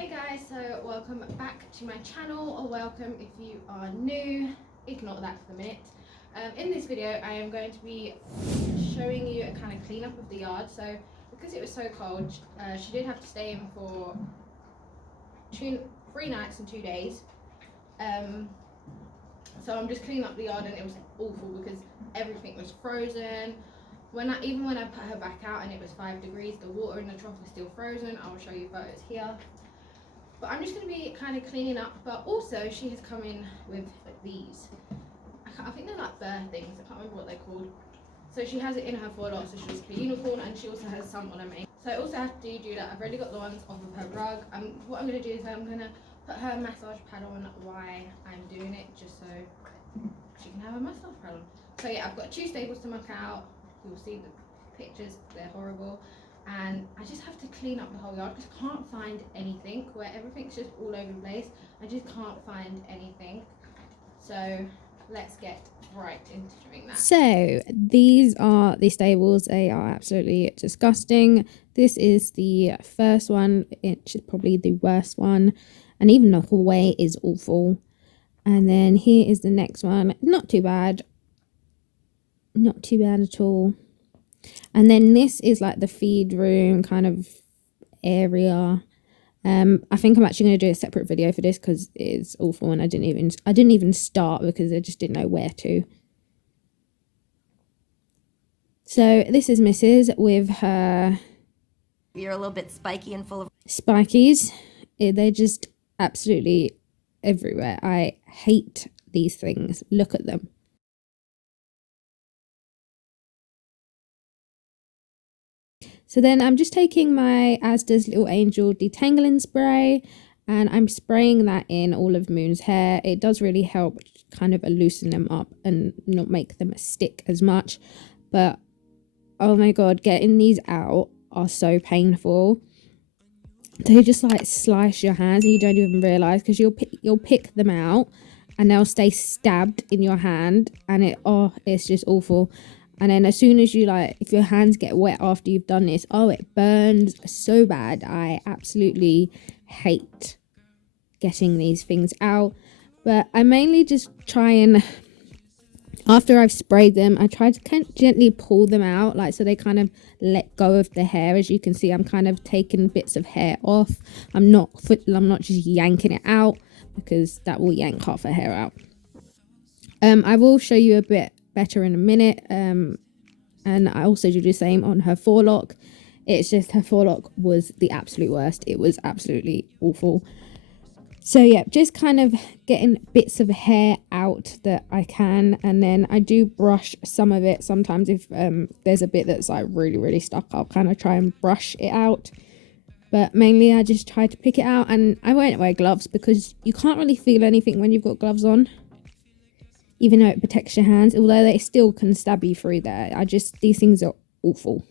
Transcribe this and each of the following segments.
Hey guys, so welcome back to my channel, or welcome if you are new. Ignore that for the minute. In this video I am going to be showing you a kind of clean up of the yard. So because it was so cold, she did have to stay in for 3 nights and 2 days. So I'm just cleaning up the yard, and it was awful because everything was frozen. Even when I put her back out and it was 5 degrees, the water in the trough was still frozen. I will show you photos here. But I'm just going to be kind of cleaning up. But also she has come in with these. I think they're like bear things. I can't remember what they're called. So she has it in her forelock, so she's a unicorn, and she also has some on her mane. So I also have to do that. I've already got the ones off of her rug. What I'm going to do is I'm going to put her massage pad on while I'm doing it, just so she can have a massage pad on. So yeah, I've got 2 stables to muck out. You'll see the pictures, they're horrible. And I just have to clean up the whole yard because I can't find anything, where everything's just all over the place. I just can't find anything. So let's get right into doing that. So these are the stables. They are absolutely disgusting. This is the first one, which is probably the worst one, and even the hallway is awful. And then here is the next one. Not too bad, not too bad at all. And then this is like the feed room kind of area. I think I'm actually going to do a separate video for this because it is awful, and I didn't even start because I just didn't know where to. So this is Mrs. with her. You're a little bit spiky and full of spikies. They're just absolutely everywhere. I hate these things. Look at them. So then I'm just taking my Asda's Little Angel detangling spray, and I'm spraying that in all of Moon's hair. It does really help kind of loosen them up and not make them stick as much. But oh my god, getting these out are so painful. They just like slice your hands and you don't even realize, because you'll pick them out and they'll stay stabbed in your hand, and it's just awful. And then as soon as you if your hands get wet after you've done this, it burns so bad. I absolutely hate getting these things out. But I mainly just try and, after I've sprayed them, I try to kind of gently pull them out, so they kind of let go of the hair. As you can see, I'm kind of taking bits of hair off. I'm not just yanking it out, because that will yank half her hair out. I will show you a bit better in a minute, and I also do the same on her forelock. It's just her forelock was the absolute worst. It was absolutely awful. So yeah, just kind of getting bits of hair out that I can, and then I do brush some of it. Sometimes if there's a bit that's really stuck, I'll kind of try and brush it out. But mainly I just try to pick it out, and I won't wear gloves because you can't really feel anything when you've got gloves on, even though it protects your hands, although they still can stab you through there. These things are awful.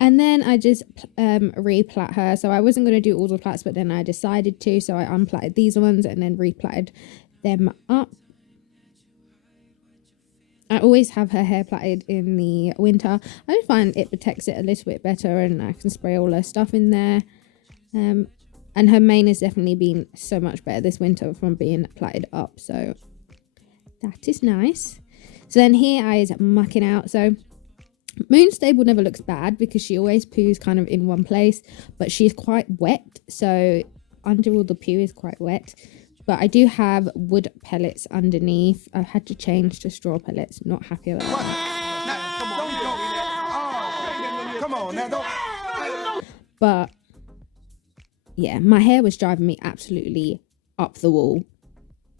And then I just replat her. So I wasn't going to do all the plats, but then I decided to. So I unplatted these ones and then replatted them up. I always have her hair plaited in the winter. I just find it protects it a little bit better, and I can spray all her stuff in there. And her mane has definitely been so much better this winter from being plaited up. So that is nice. So then here I is mucking out. So Moon's stable never looks bad because she always poos kind of in one place, but she's quite wet, so under all the poo is quite wet. But I do have wood pellets underneath. I've had to change to straw pellets. Not happy about that. Come on now, don't. But yeah, my hair was driving me absolutely up the wall.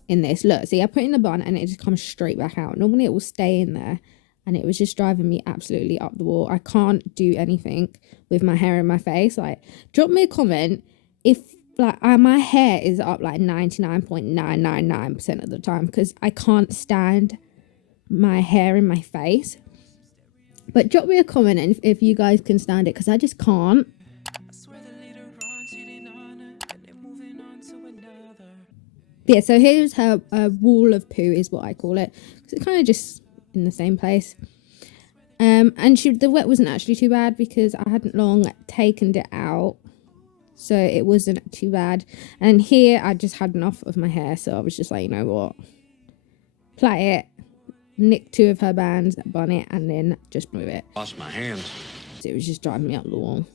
in this. Look, see, I put in the bun and it just comes straight back out. Normally it will stay in there, and it was just driving me absolutely up the wall. I can't do anything with my hair in my face. Like, drop me a comment if like my hair is up like 99.999% of the time, because I can't stand my hair in my face. But drop me a comment and if you guys can stand it, because I just can't. Yeah, so here's her wall of poo is what I call it, because it's kind of just in the same place. And the wet wasn't actually too bad because I hadn't long taken it out, so it wasn't too bad. And here I just had enough of my hair, so I was just like, you know what, plait it, nick 2 of her bands, bun it, and then just move it. Lost my hands. So it was just driving me up the wall.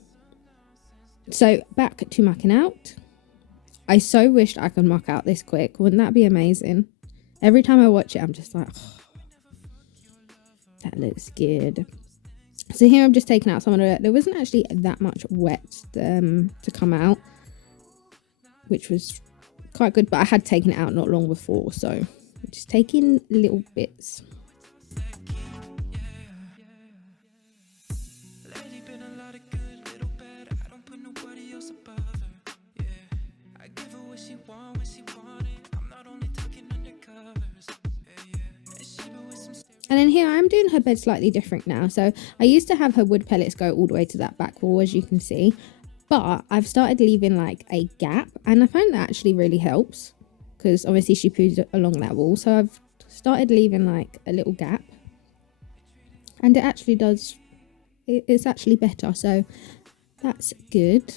So back to mucking out. I so wished I could muck out this quick. Wouldn't that be amazing? Every time I watch it, I'm just like, oh, that looks good. So here I'm just taking out some of it. There wasn't actually that much wet to come out, which was quite good. But I had taken it out not long before, so I'm just taking little bits. And then here I'm doing her bed slightly different now. So I used to have her wood pellets go all the way to that back wall, as you can see, but I've started leaving like a gap, and I find that actually really helps, because obviously she poos along that wall. So I've started leaving like a little gap, and it actually does, it's actually better, so that's good.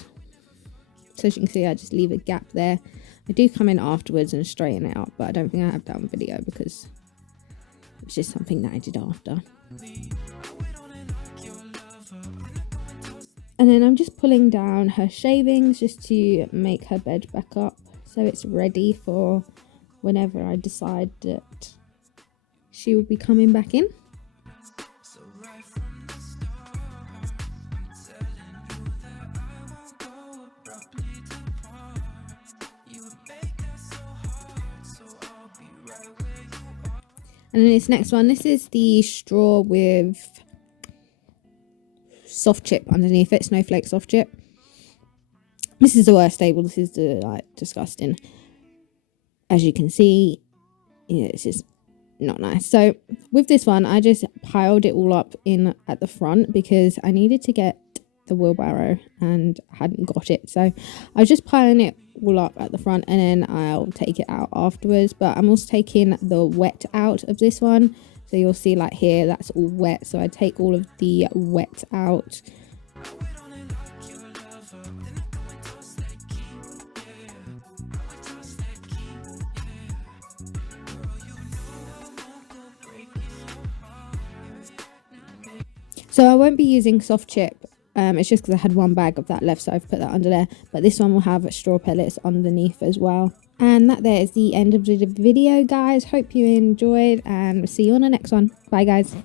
So as you can see, I just leave a gap there. I do come in afterwards and straighten it up, but I don't think I have that on video because it's just something that I did after. And then I'm just pulling down her shavings just to make her bed back up, so it's ready for whenever I decide that she will be coming back in. And then this next one, this is the straw with soft chip underneath it, snowflake soft chip. This is the worst stable. This is the like disgusting. As you can see, yeah, it's just not nice. So with this one, I just piled it all up in at the front because I needed to get the wheelbarrow and I hadn't got it. So I was just piling it all up at the front, and then I'll take it out afterwards. But I'm also taking the wet out of this one, so you'll see like here that's all wet, so I take all of the wet out. So I won't be using soft chip. It's just because I had one bag of that left, so I've put that under there. But this one will have straw pellets underneath as well. And that there is the end of the video, guys. Hope you enjoyed, and see you on the next one. Bye, guys.